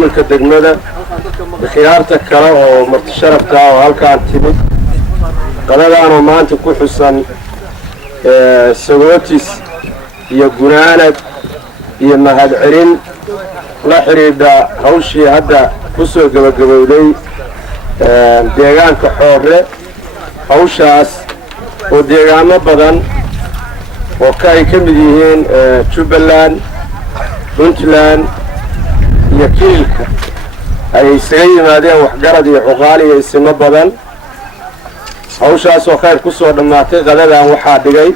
maamulka degmada khiyaarta kale oo marti sharafta oo halkaan timid qadadaan oo maanta ku xusan sagootis iyo gunaanad iyo mahadcelin la xiriidha hawshii hadda ku soo gabagabowday deegaanka Xoorre hawshaas oo deegaano badan oo ay ka mid yihiin Jubbaland Puntland iyo Kiilka ay isaga yimaadeen waxgarad iyo cuqaal iyo isma badan hawshaas oo khayr ku soo dhamaatay qadadan waxaa dhigay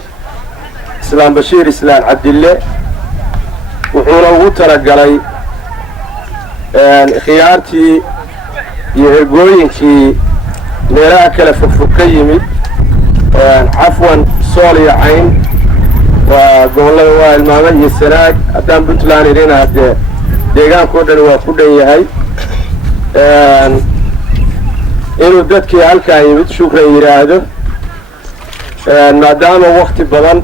Islaam Bashiir Islaan Cabdille wuxuuna ugu talagalay khiyaartii iyo ergooyinkii meelaha kala fogfog ka yimid cafwan Sool iyo Cayn waa gobollada waa Ilmaame iyo Sanaag haddaan Puntland idina hadee deegaankoo dhan waa ku dhan yahay inuu dadkii halkaa yimid shukran yidhaahdo maadaama waqti badan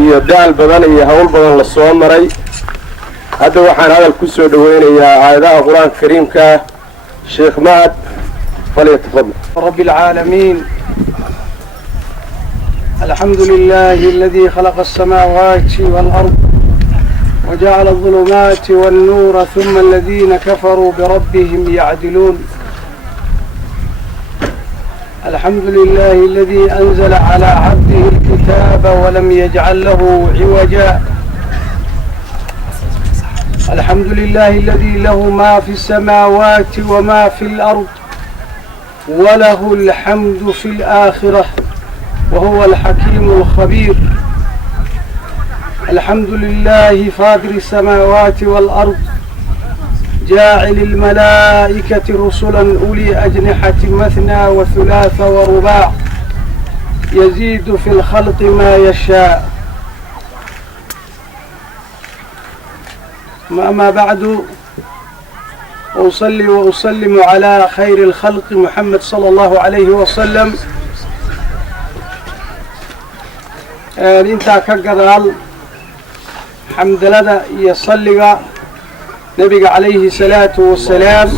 iyo daal badan iyo hawl badan la soo maray hadda waxaan hadal ku soo dhaweynayaa aayadaha quraanka kariimka Sheekh Mahad falyatafadal rabbil alamin الحمد لله الذي خلق السماوات والأرض وجعل الظلمات والنور ثم الذين كفروا بربهم يعدلون الحمد لله الذي أنزل على عبده الكتاب ولم يجعل له عوجا الحمد لله الذي له ما في السماوات وما في الأرض وله الحمد في الآخرة وهو الحكيم الخبير الحمد لله فاطر السماوات والأرض جاعل الملائكة رسلا أولي أجنحة مثنى وثلاث ورباع يزيد في الخلق ما يشاء أما بعد أصلي وأسلم على خير الخلق محمد صلى الله عليه وسلم intaa ka gadaal xamdalada iyo salliga nabiga calayhi salaatu wasalaam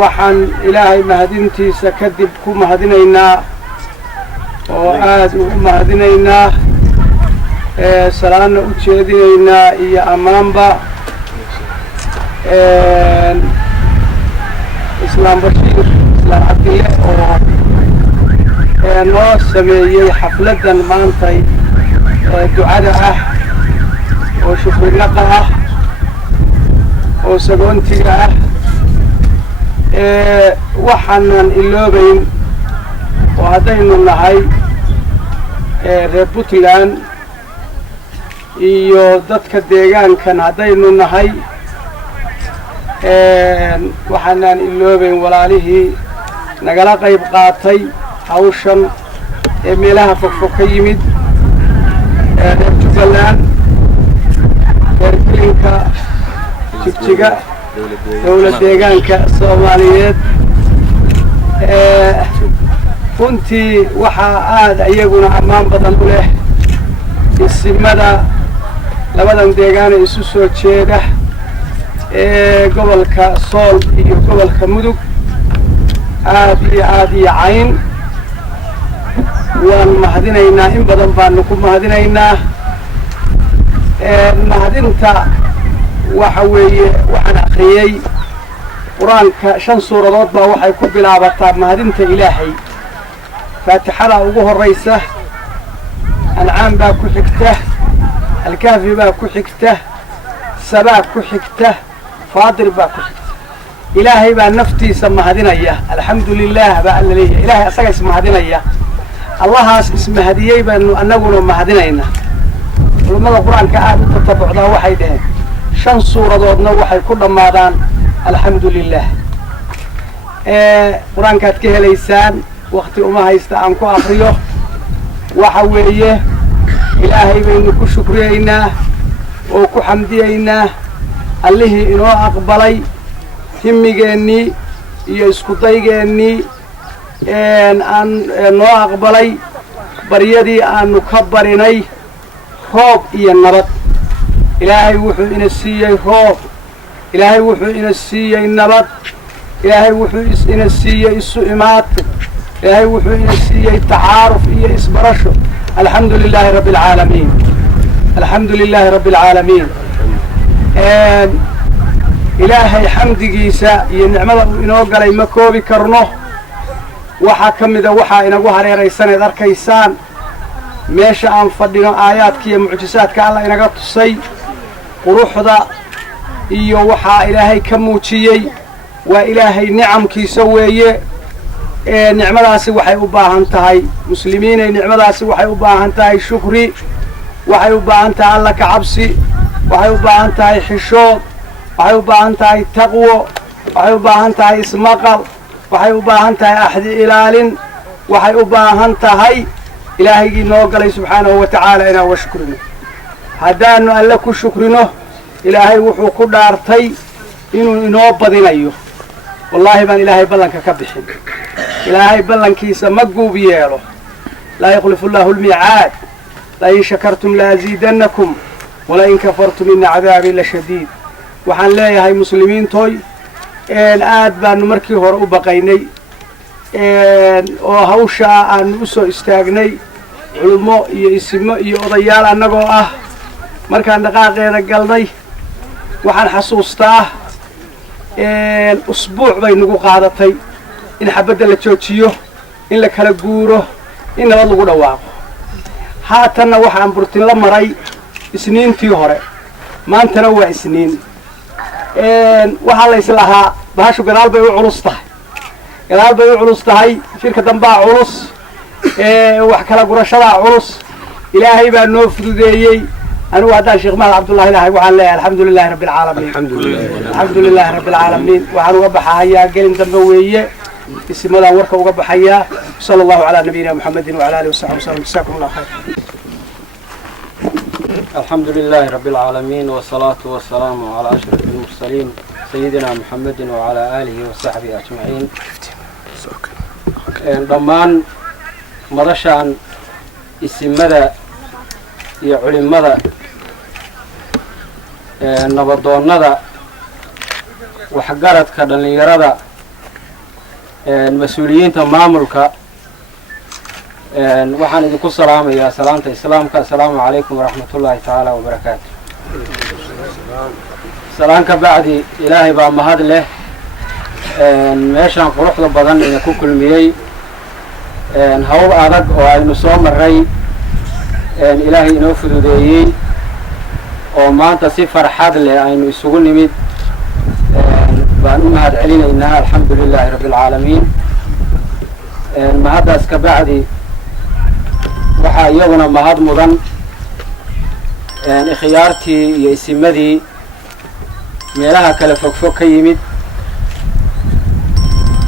waxaan ilaahay mahadintiisa kadib ku mahadinaynaa oo aad ugu mahadinaynaa salaana u jeedinaynaa iyo ammaanba Islaam Bashiir Islaan Cabdille oo noo sameeyey xafladan maantay ducada ah oo shukrilaqa ah oo sagoontiga ah waxaanan iloobayn oo haddaynu nahay reer Puntland iyo dadka deegaankan haddaynu nahay waxaanan iloobayn walaalihii nagala qayb qaatay hawshan ee meelaha fogfog ka yimid reer Jubbaland reer Kiilka Jigjiga dowlad deegaanka Soomaaliyeed runtii waxaa aad iyaguna ammaan badan u leh isimada labadan deegaane isu soo jeeda ee gobolka Sool iyo gobolka Mudug aad iyo Cayn waan mahadinaynaa in badan baanu ku mahadinaynaa mahadinta waxa weeye waxaan akhriyay quraanka 5 suuradood baa waxay ku bilaabataa mahadinta Ilaahay faatixada ugu horeysa ancaam baa ku xigta alkaafi baa ku xigta sabaa ku xigta faadir baa ku xigta Ilaahay baa naftiisa mahadinaya alxamdulillaah baa leeyahay Ilaahay asaga is mahadinaya allahaas ismahadiyay baanu annaguna mahadinaynaa culimada quraanka aad u tatabacdaa waxay dhaheen 5 suuradoodna waxay ku dhamaadaan alxamdulillaah quraankaad ka helaysaan waqti uma haysta aan ku akhriyo waxa weeye ilaahay baynu ku shukriyeynaa oo ku xamdiyeynaa allihii inoo aqbalay himmigeennii iyo isku daygeenii aan noo aqbalay baryadii aanu ka barinay roob iyo nabad إلهي وحو إن السيي روب إلهي وحو إن السيي النبض إلهي وحو إن السيي السؤمات إلهي وحو إن السيي التعارف إيه إسبرشو الحمد لله رب العالمين الحمد لله رب العالمين إلهي حمديسا ينعمده إنoo galay ma koobi karno waxa kamida waxa inagu hareeraysan arkaysaan meesha aan fadhino aayaadka iyo mucjisaadka Allah inaga tusay quruxda iyo waxa ilaahay ka muujiyay waa ilaahay nicamkiisa weeye nicmadaasi waxay u baahan tahay muslimiinay nicmadaasi waxay u baahan tahay shukri waxay u baahan tahay Allah ka cabsi waxay u baahan tahay xishood waxay u baahan tahay taqwo waxay u baahan tahay ismaqal waxay u baahan tahay ahdi ilaalin waxay u baahan tahay ilaahay inoo galay subhanahu wa ta'ala ina wa shukrino hadaanu alla ku shukrino ilaahay wuxuu ku dhaartay inuu inoo badinayo wallahi baan ilaahay ballanka ka bixin ilaahay ballankiisa ma guub yeelo la yakhlifu Allahu al-mi'aad la in shakartum la azidannakum wa la in kafartum in 'adaabi la shadiid waxaan leeyahay muslimiintooy aad baan markii hore u baqaynay oo hawsha aan u soo istaagnay culmo iyo isimo iyo odayaal annagoo ah markaan dhaqaaqeeda galnay waxaan xasuustaa usbuuc bay nagu qaadatay in xabadda la joojiyo in la kala guuro in nabad lagu dhawaaqo haatanna waxaan burtin la maray isniintii hore maantana waa isniin waxaa la islahaa bahashu gadaal bay u culus tahay shirka dambaa culus wax kala gurashadaa culus ilaahay baa noo fududeeyey anigu haddaan sheekh mahad cabdullahi ilaahay waxaan leeyahay alxamdulillahi rabbil caalamiin alxamdulillahi rabbil caalamiin waxaan uga baxayaa gelin dambe weeye ismadaan warka uga baxayaa sala allahu calaa nabiyina muxamedin wacala alihi wasaxbi wasallam jasaakum allah khayr الحمد لله رب العالمين والصلاة والسلام على أشرف المرسلين سيدنا محمد وعلى آله وصحبه أجمعين ضمان مدشان اسمدا يا علمدا نبضوندا وحقرتك دلنيردا المسؤولين تماملك waxaan idinku salaamayaa salaanta islaamka assalaamu calaykum waraxmatullaahi tacaala wabarakaatu salaanka bacdi ilaahay baa mahad leh meeshaan quruxda badan idinku kulmiyey hawl adag oo aynu soo maray ilaahay inoo fududeeyey oo maanta si farxad leh aynu isugu nimid baan u mahad celinaynaa alxamdu lilaahi rabbi alcaalamiin mahaddaas ka bacdi waxaa iyaguna mahad mudan ikhyaartii iyo isimadii meelaha kale fogfog ka yimid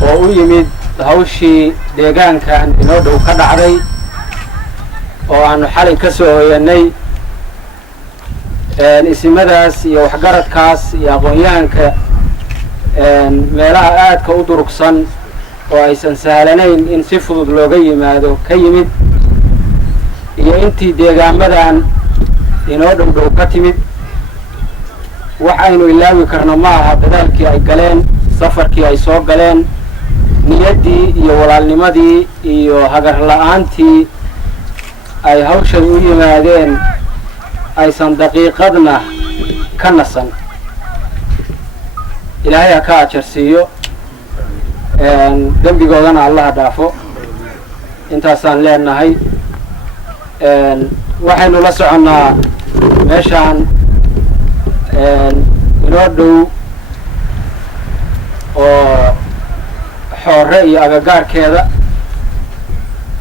oo u yimid hawshii deegaankan inoo dhow ka dhacday oo aanu xalay ka soo hoyanay isimadaas iyo waxgaradkaas iyo aqoon-yahanka meelaha aadka u durugsan oo aysan sahlanayn in si fudud looga yimaado ka yimid iyo intii deegaamadan inoo dhow ka timid waxaynu ilaawi karno ma aha dadaalkii ay galeen safarkii ay soo galeen niyaddii iyo walaalnimadii iyo hagar la-aantii ay hawshan u yimaadeen aysan daqiiqadna ka nasan ilaahay ha ka ajarsiiyo dembigoodana allaha dhaafo intaasaan leenahay waxaynu la soconnaa meeshaan inoo dhow oo xoore iyo agagaarkeeda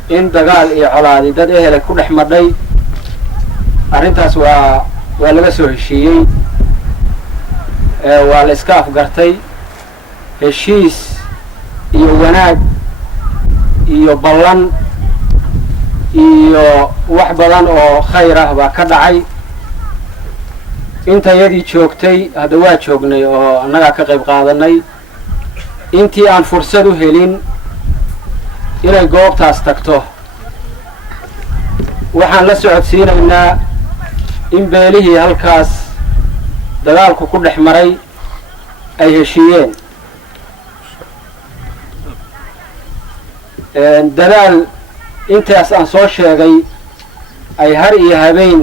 in dagaal iyo colaadi dad ehele ku dhex madhay arrintaas waa laga soo heshiiyey waa la iska afgartay heshiis iyo wanaag iyo ballan iyo wax badan oo khayr ah baa ka dhacay intayadii joogtay hadda waa joognay oo annagaa ka qayb qaadanay intii aan fursad u helin inay goobtaas tagto waxaan la socodsiinaynaa in beelihii halkaas dagaalku ku dhex maray ay heshiiyeen dadaal intaas aan soo sheegay ay har iyo habeen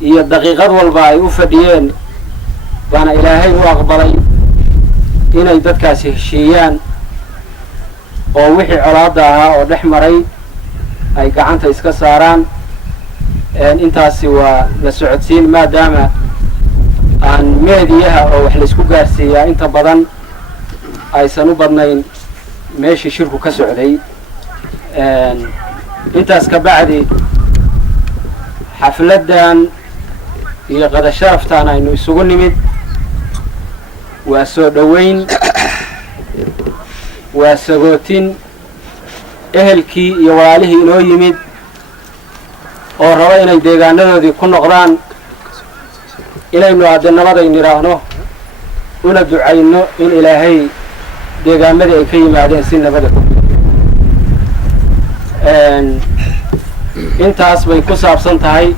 iyo daqiiqad walba ay u fadhiyeen baana ilaahay u aqbalay inay dadkaasi heshiiyaan oo wixii colaadda ahaa oo dhex maray ay gacanta iska saaraan intaasi waa la socodsiin maadaama aan meediyaha oo wax laysku gaarsiiyaa inta badan aysan u badnayn meeshii shirku ka socday intaas ka bacdi xafladdan iyo qada sharaftaan aynu isugu nimid waa soo dhoweyn waa sagootin ehelkii iyo walaalihii inoo yimid oo raba inay deegaanadoodii ku noqdaan inaynu hadde nabadayn idhaahno una ducayno in ilaahay deegaamadii ay ka yimaadeen si nabada ku intaas bay ku saabsan tahay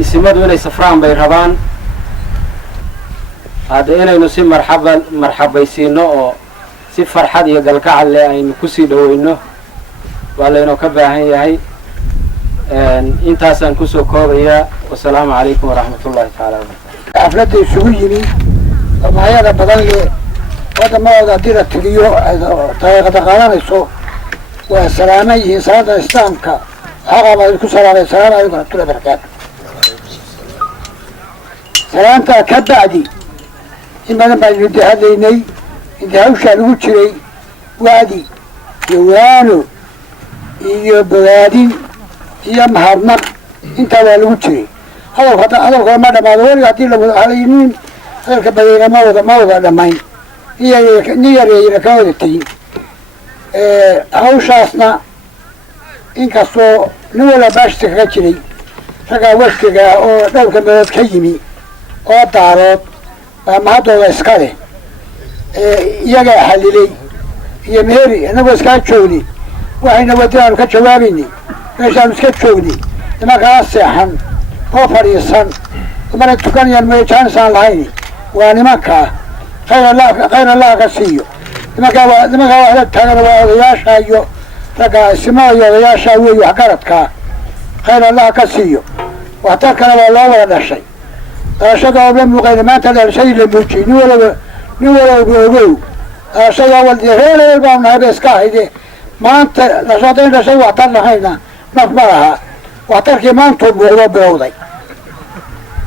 isimadu inay safraan bay rabaan hadda inaynu si marxabaysiino oo si farxad iyo galgacal leh aynu kusii dhaweyno waa laynoo ka baahan yahay intaasaan kusoo koobayaa wasalaamu calaykum waraxmatullahi tacaala wabarakatu xafladda isugu yimi soomaaliyada badan leh waddamadooda haddii la tiriyo dariiqada qaadanayso waa salaaman yihiin salaada islaamka xaqaba idinku salaamay asalaamu calaykum waraxmatullahi wabarakaatu salaantaa ka bacdi in badan baan idin hadlaynay intii hawshaa lagu jiray wacdi iyo waano iyo bogaadin iyo mahadnaq intaa waa lagu jiray hadalkooda ma dhamaado weliga haddii la wada halaynin hadalka badayna ma wada dhamayn nin yaryayna ka wada tegin hawshaasna inkastoo nin walba baashisa kaga jiray raggaa wafkiga oo dhowrka meelood ka yimi oo daarood baa mahaddooda iska leh iyagaa xallilay iyo meeri inagoo iskaa joognay waxayna wadin aanu ka jawaabaynay meeshaanu iska joognay nimankaa seexan oo fadhiisan umana tukanayaan meejaanisaan lahayn waa nimankaa khayr allaha ka siiyo nimankaa waxla taagan waa odayaasha iyo ragga isimada iyo odayaasha weey waxgaradkaa khayr allaha ka siiyo waxtarkana waa loo wada dhashay dhalashada oo la muuqayna maanta dhalashadii la muujiyey nin walowba ogow dhalashada reer baanu nahay ba iska ahayde maanta haddayn dhashay waxtar lahayna naf ma laha waxtarkii maantuu muuqdo bilowday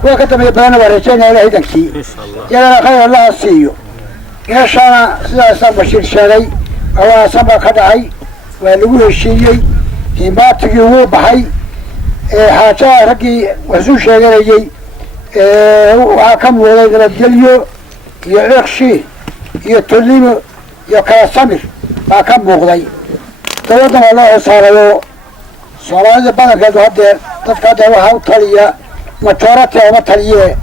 kuwa ka dambeeya badanna waa rajaynaya ilahay dankii iyagana khayr allaha siiyo meeshana sidaasaan bashiir sheegay awaasan baa ka dhacay waa lagu heshiiyey himbaatigii wuu baxay xaajada raggii waxsuu sheeganayey waxaa ka muuqday nabadgelyo iyo ciqshi iyo tolimo iyo kala samir baa ka muuqday dawladdan waa loo xilsaarayoo soomaalida badankeedu haddee dadka haddee waxaa u taliya majoorati uma taliyee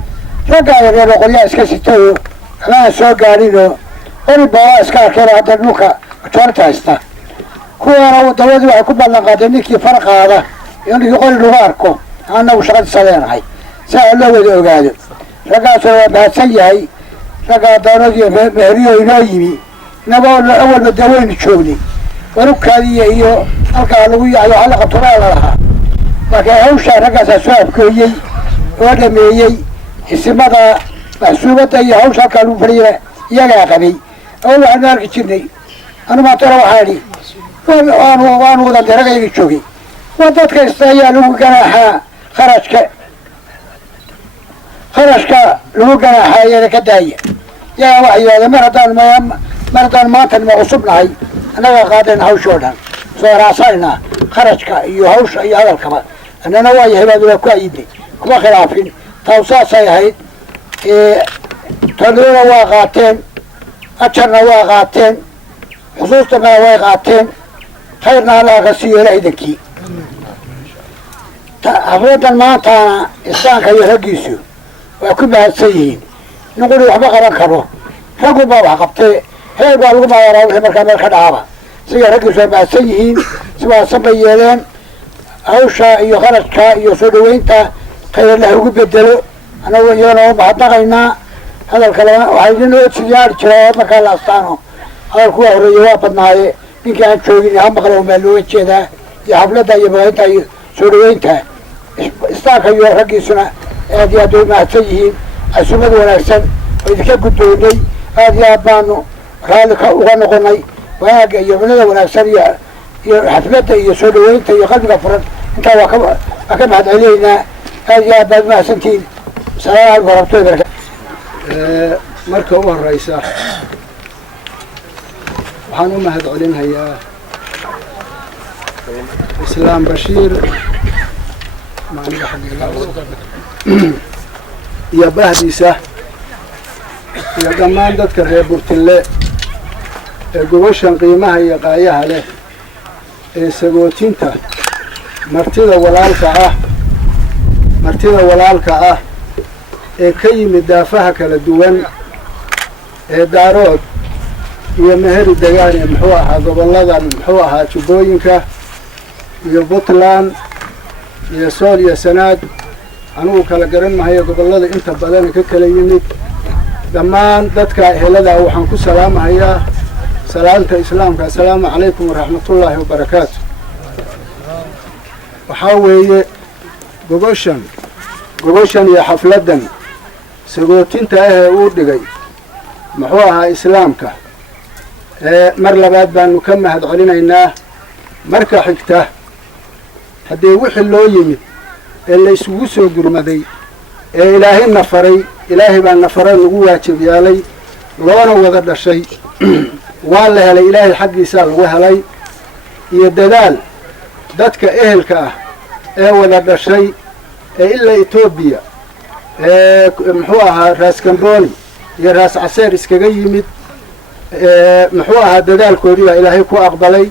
raggaa yareer oo qolyaha iska sitoo waxbaaan soo gaadhinoo qori boolaa iska arkeen hadda dhulka majoorati haysta kuwaana dawladii waxay ku ballan qaadeen ninkii far qaada iyo ninkii qori lagu arko anagu shaqadiisa leenahay si a loo wada ogaado raggaasoo waa mahadsan yahay raggaa doonadiiyo meheriyo inoo yimi inagoo awalba daweynu joognay warugkaadiiya iyo halkaa lagu yahayo halla qabturaa la lahaa laakiin hawshaa raggaasaa soo afkooyey oo dhameeyey isimada maxsuubadda iyo hawsha halkaa lagu fadhiyana iyagaa qabay awal waxaanu arki jirnay anu maantona waxaa idhi waanu wadan dee ragayagii joogay waa dadka ista ayaa lagu ganaaxaa kharashka lagu ganaaxaa iyada ka daaya iyagaa waxa yidhahdeen mar haddaan maanta nima cusub nahay annagaa qaadeen hawshii oo dhan soo raasanayna kharashka iyo hawsha iyo hadalkaba annana waa yahay baad waa ku ayidnay kuma khilaafin taw saasay ahayd toliyada waa qaateen ajarna waa qaateen xusuustana way qaateen khayrna allaha ka siiyo ilahay dankii xafladan maantaana islaamka iyo raggiisu waa ku mahadsan yihiin nin quri waxma qaban karo raggu baa wax qabtee heer baa lagu magaaraa wixii markaa meel ka dhacaba siga raggiisu waa mahadsan yihiin si waasan bay yeeleen hawsha iyo kharashka iyo soo dhaweynta khayr allaha ugu bedelo أنا ويانا وبعدنا هذا الكلام وعايزين سيار شراء مكان أستانه هذا الكوا هو بدنا إن كان شوقي هم قالوا ملوي كذا يحفلة يبغى سوريينته استاك يو رقي سنة هذه أدوي ما تجيه السمد ونكسن وإذا كان قدوني هذه أبانو خالك وغنى غني وهاجي يبغى ونكسن حفلة يسوريينته يقلب فرد أنت وكم هذا علينا هذه أبان ما سنتين سلام ورحمة الله وبركاته. مركب الرئيسة وحنو ما هذا علينا هي إسلام بشير ما عندي حد يا بهديسة يا جماعة تذكر بورتلة جوشان قيمها هي قايها له سجوتينتا مرتدى walaalka ee ka yimid daafaha kala duwan ee daarood iyo meheri degaan ee muxuu ahaa goboladan muxuu ahaa Jubbooyinka iyo Puntland iyo Sool iyo Sanaag anigu kala garan mahayo gobolada inta badan ka kala yimid dhammaan dadka ehelada waxaan ku salaamayaa salaanta islaamka assalaamu calaykum waraxmatullaahi wabarakaatuh waxaa weeye gogoshan iyo xafladan sagootinta ah uu dhigay muxuu ahaa islaamka mar labaad baanu ka mahad celinaynaa marka xigta haddii wixii loo yimid ee la isugu soo gurmaday ee ilaahay baa nafaray lagu waajib yeelay loona wada dhashay waa la helay ilaahay xaggiisa lagu helay iyo dadaal dadka ehelka ah ee wada dhashay ee ilaa Itoobiya muxuu ahaa raas Kamboni iyo raas Caseer iskaga yimid muxuu ahaa dadaalkoodii baa ilaahay ku aqbalay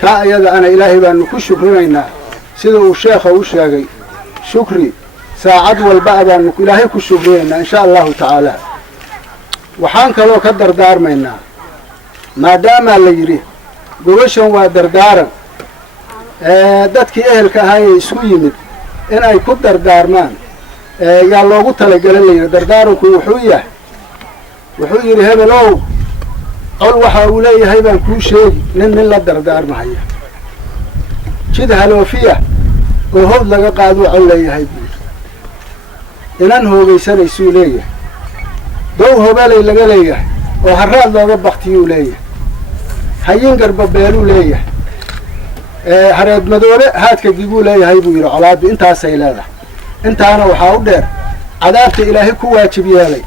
ka ayada ana ilaahay baanu ku shukrinaynaa sida uu sheekha u sheegay shukri saacad walba baanu ilaahay ku shukrinaynaa insha Allah taala waxaan kaloo ka dardaarmaynaa maadaama la yiri gogoshan waa dardaaran dadkii ehelka ahaa ee isku yimid in ay ku dardaarmaan yaa loogu talagalay leeyahay dardaaranku wuxuu yiri hebelow col waxa uu leeyahay baan kuu sheegi nin la dardaarmaya jid haloofiya oo hod laga qaado col leeyahay inan hoogaysanaysu leeyahay dow hobalay laga leeyahay oo haraad looga baqtiyuu leeyahay hayin garba beelu leeyahay hareed madoobe haadka giguu leeyahay buu yiri colaadu intaasay leedahay intaana waxaa u dheer cadaabta ilaahay ku waajib yeelay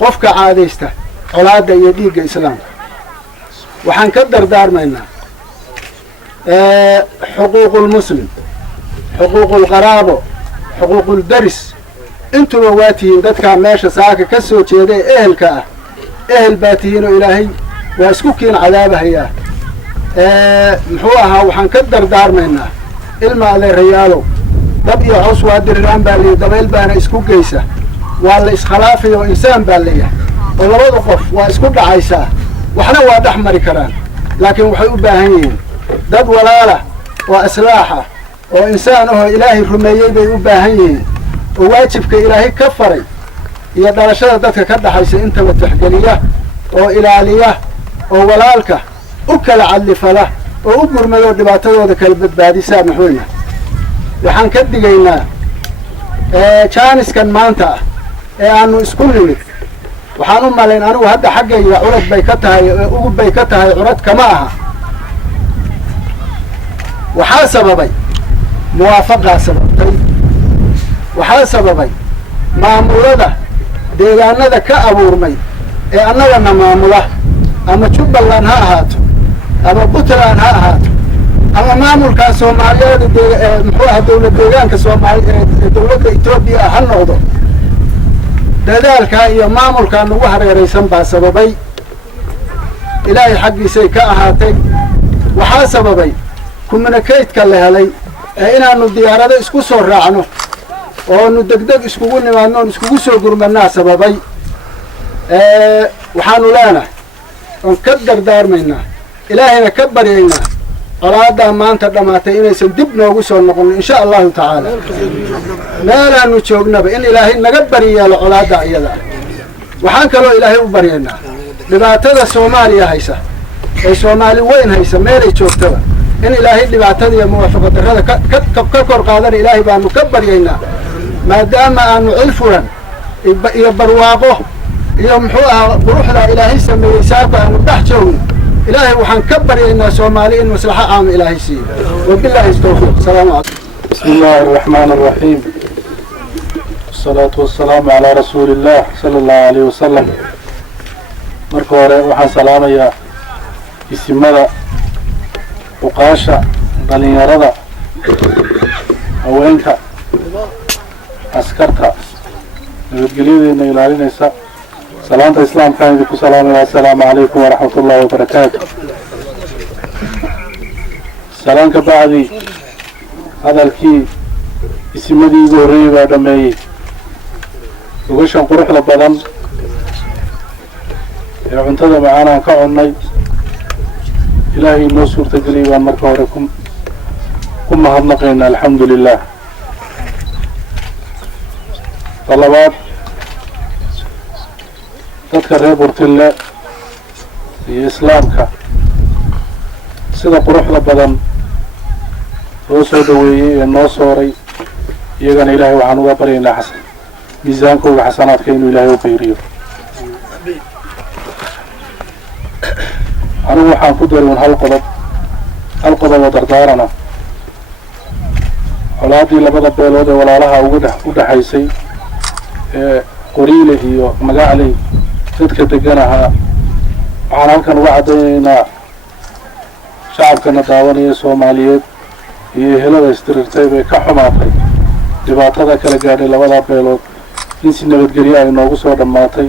qofka caadaysta colaada iyo dhiigga islaamka waxaan ka dardaarmaynaa xuquuqul muslim xuquuqul qaraabo xuquuqul daris intuba waa tihiin dadkaa meesha saaka ka soo jeeda ee ehelka ah ehel baa tihiin oo ilaahay waa isku kiin cadaabahayaa muxuu ahaa waxaan ka dardaarmaynaa ilma adeerayaalow dab iyo caws waa diriraan baa leeyahay dabayl baana isku geysa waa la iskhalaafay oo insaan baa leeyahay oo labada qof waa isku dhacaysaa waxna waa dhex mari karaan laakiin waxay u baahan yihiin dad walaala oo islaaxa oo insaan ah oo ilaahay rumeeyay bay u baahan yihiin oo waajibka ilaahay ka faray iyo dhalashada dadka ka dhaxaysa intaba tixgeliya oo ilaaliya oo walaalka u kala cadlifala oo u gurmado dhibaatadooda kala badbaadisaa maxweyna waxaan ka digaynaa jaaniskan maanta ah ee aanu isku nimid waxaan u malayn anigu hadda xaggayga curad bay ka tahay ugu bay ka tahay curad kama aha waxaa sababay muwaafaqaa sababtay waxaa sababay maamulada deegaanada ka abuurmay ee annagana maamula ama Jubbaland ha ahaato ama Puntland ha ahaato ama maamulka Soomaaliyeed muxuu ahaa dawladda deegaanka Soomaaliyeed ee dawladda Itoobiya ha noqdo dadaalka iyo maamulka nagu hareeraysan baa sababay ilaahay xaggiisa ka ahaatay waxaa sababay communicate-ka la helay ee inaanu diyaarado isku soo raacno oo nu degdeg iskugu nimaadno iskugu soo gurmanaa sababay waxaanu leenahay on ka dardaarmaynaa ilaahayna ka baryaynaa colaadaa maanta dhammaatay inaysan dib noogu soo noqon insha allahu tacaala meelaanu joognaba in ilaahay naga bari yeelo colaadda iyada waxaan kaloo ilaahay u baryaynaa dhibaatada soomaaliya haysa ee soomaali weyn haysa meelay joogtaba in ilaahay dhibaatada iyo muwaafaqad darrada ka kor qaadana ilaahay baanu ka baryaynaa maadaama aanu cil furan iyo barwaaqo iyo muxuu ahaa quruxda ilaahay sameeyey saaka aanu dhex joogno ilaahay waxaan ka baryaynaa soomaali in maslaxo caama ilaahay siiyo wabilaahi tawfiiq salaamu calaykum بسم الله الرحمن الرحيم والصلاة والسلام على رسول الله صلى الله عليه وسلم marka hore waxaan salaamayaa isimada uqaasha dhalinyarada haweenka askarta nabadgelyadeena ilaalinaysa salaanta islaamkaan idinku salaamaya assalaamu calaykum waraxmat ullahi wabarakaatu salaan ka bacdi hadalkii isimadii ugu horreeyey baa dhammeeyey ugashan quruxda badan ee cuntada macaanaan ka cunnay ilaahay noo suurtageliyay baan marka hore ku mahadnaqaynaa alxamdu lilah talabaad dadka reer burtille iyo islaamka sida quruxda badan loo soo dhaweeyey ee noo sooray iyagana ilaahay waxaan uga baryaynaa miisaankooda xasanaadka inuu ilaahay u qayriyo anigu waxaan ku darin hal qodob oo dardaarana colaaddii labada beelood ee walaalaha u dhaxaysay ee qoriile iyo magacley dadka degan ahaa waxaan halkan uga caddaynaynaa shacabkana daawanaya soomaaliyeed iyo ehelada isdirirtay bay ka xumaatay dhibaatada kala gaadhay labada beelood in si nabadgelyo ay noogu soo dhammaatay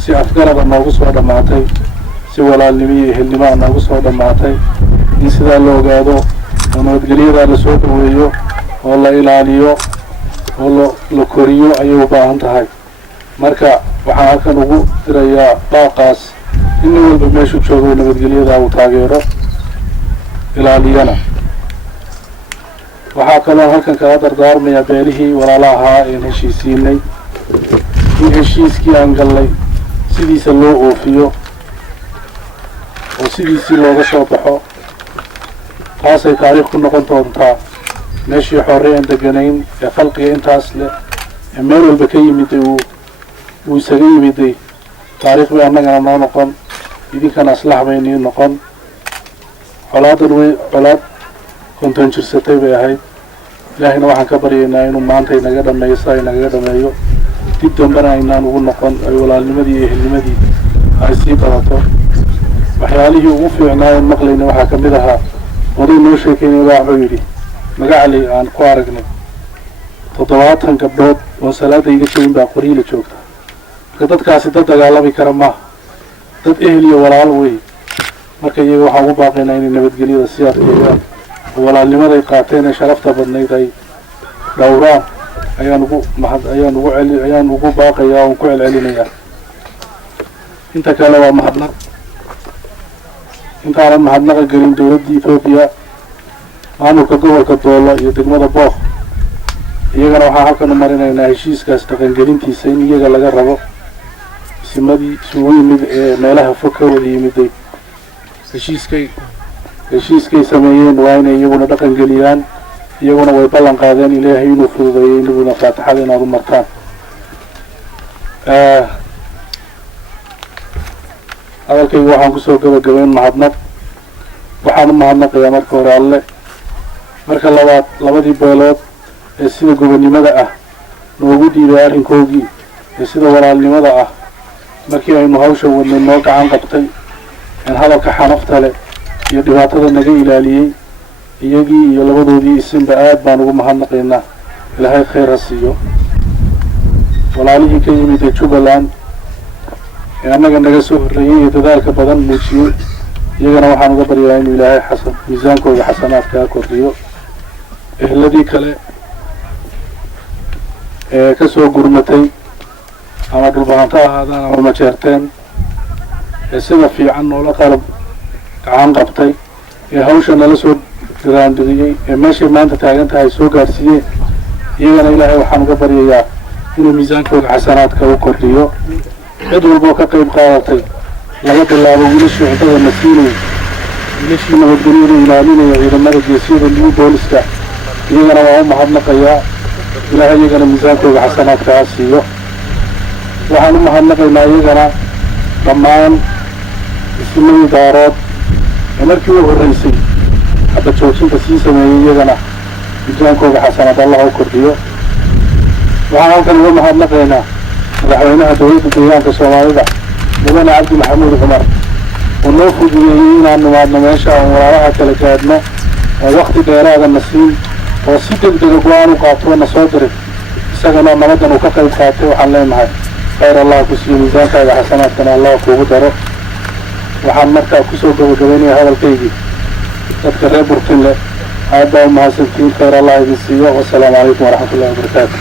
si afgarada noogu soo dhammaatay si walaalnimo iyo ehelnimo a noogu soo dhammaatay in sidaa la ogaado oo nabadgelyadaa la soo dhaweeyo oo la ilaaliyo oo la koriyo ayay u baahan tahay marka waxaan halkan ugu dirayaa baaqaas in nin walba meeshu joogo nabadgelyadaa uu taageero ilaaliyana waxaa kaloo halkan kaga dardaarmayaa beelihii walaala ahaa een heshiisiinay in heshiiskii aan gallay sidiisa loo oofiyo oo sidiisii looga soo baxo taasay taariikh ku noqon doontaa meeshii xorey aan deganayn ee khalqiga intaas leh ee meel walba ka yimiday uu isaga yimiday taariikh bay annagana noo noqon idinkana aslax bay nii noqon colaad konton jirsatay bay ahayd ilaahayna waxaan ka baryaynaa inuu maanta inaga dhameeyo sida inagaga dhameeyo dib dambena aynaan ugu noqon ay walaalnimadii iyo ehelnimadii ay sii badato waxyaalihii ugu fiicnaayen maqlayna waxaa ka mid ahaa oday noo sheekeynaya baa wuxuu yidhi magacley aan ku aragnay 70 gabdhood oo salaada iga jebin baa qoriila joogta marka dadkaasi dad dagaalami kara maaha dad ehel iyo walaal wey marka iyaga waxaan ugu baaqaynaa inay nabadgelyada sii adkeeyaan oo walaalnimaday qaateen ee sharafta badnayd ay dhowraan ayaan ugu baaqayaa oon ku celcelinayaa inta kale waa mahadnaq intaanan mahadnaqa gelin dowladda Ethiopia maamulka gobolka Doolo iyo degmada Booq iyagana waxaan halkan u marinaynaa heshiiskaas dhaqangelintiisa in iyaga laga rabo isimadii isugu yimid ee meelaha fog ka wada yimiday heshiiskay sameeyeen waa inay iyaguna dhaqan geliyaan iyaguna way ballan qaadeen ilaahay inuu fududeeyo inaguna faatixada inaad u martaan hadalkaygu waxaan kusoo gabagabayn mahadnaq waxaan u mahadnaqayaa marka hore alle marka labaad labadii beelood ee sida gobonnimada ah noogu dhiibay arrinkoogii ee sida walaalnimada ah markii aynu hawsha wadnay noo gacan qabtay in hadalka xanafta leh iyo dhibaatada naga ilaaliyey iyagii iyo labadoodii isinba aad baan ugu mahadnaqaynaa ilaahay khayr ha siiyo walaalihii ka yimid ee Jubbaland ee annaga naga soo horreeyey ee dadaalka badan muujiyey iyagana waxaan uga baryaa inuu ilaahay miisaankooda xasanaadka kordhiyo ehladii kale ee ka soo gurmatay ama dhulbahanto ahaadaan ama majeerteen ee sida fiican noola qalab gacan qabtay hawsha nala soo garaanduriyey meeshay maanta taagan tahay soo gaarsiiyey iyagana ilaahay waxaan uga baryayaa inuu miisaankooda xasanaadka u kordhiyo cid walboo ka qayb qaadatay laga bilaabo wiilashii cuntada la siinayay wiilashii nabadgelyada ilaalinaya ciidamada geesiyada liyu booliska iyagana waa u mahadnaqayaa ilaahay iyagana miisaankooda xasanaadka ha siiyo waxaan u mahadnaqaynaa iyagana dhammaan ismadii daarood ee markii u horreysay hadda joojinta sii sameeyey iyagana miisaankooda xasanaad allah u kordhiyo waxaan halkan uga mahadnaqaynaa madaxweynaha dowladda deegaanka soomaalida mudane cabdi maxamuud cumar oo noo fududeeyey inaan nimaadno meesha aan walaalaha kala gaadhno oo wakti dheeraada na siin oo si degdega go-aan u qaato na soo diray isagana nabaddan uu ka qayb qaatay waxaan leenahay khayr allah ku siiyo miisaankaaga xasanaadkana allah kuugu daro waxaan markaa kusoo gabagabaynaya hadalkaygii dadka reer burtinle aad baa u mahadsantiin khayr allah idin siiyo wasalaamu calaykum waraxmatullahi wabarakaatu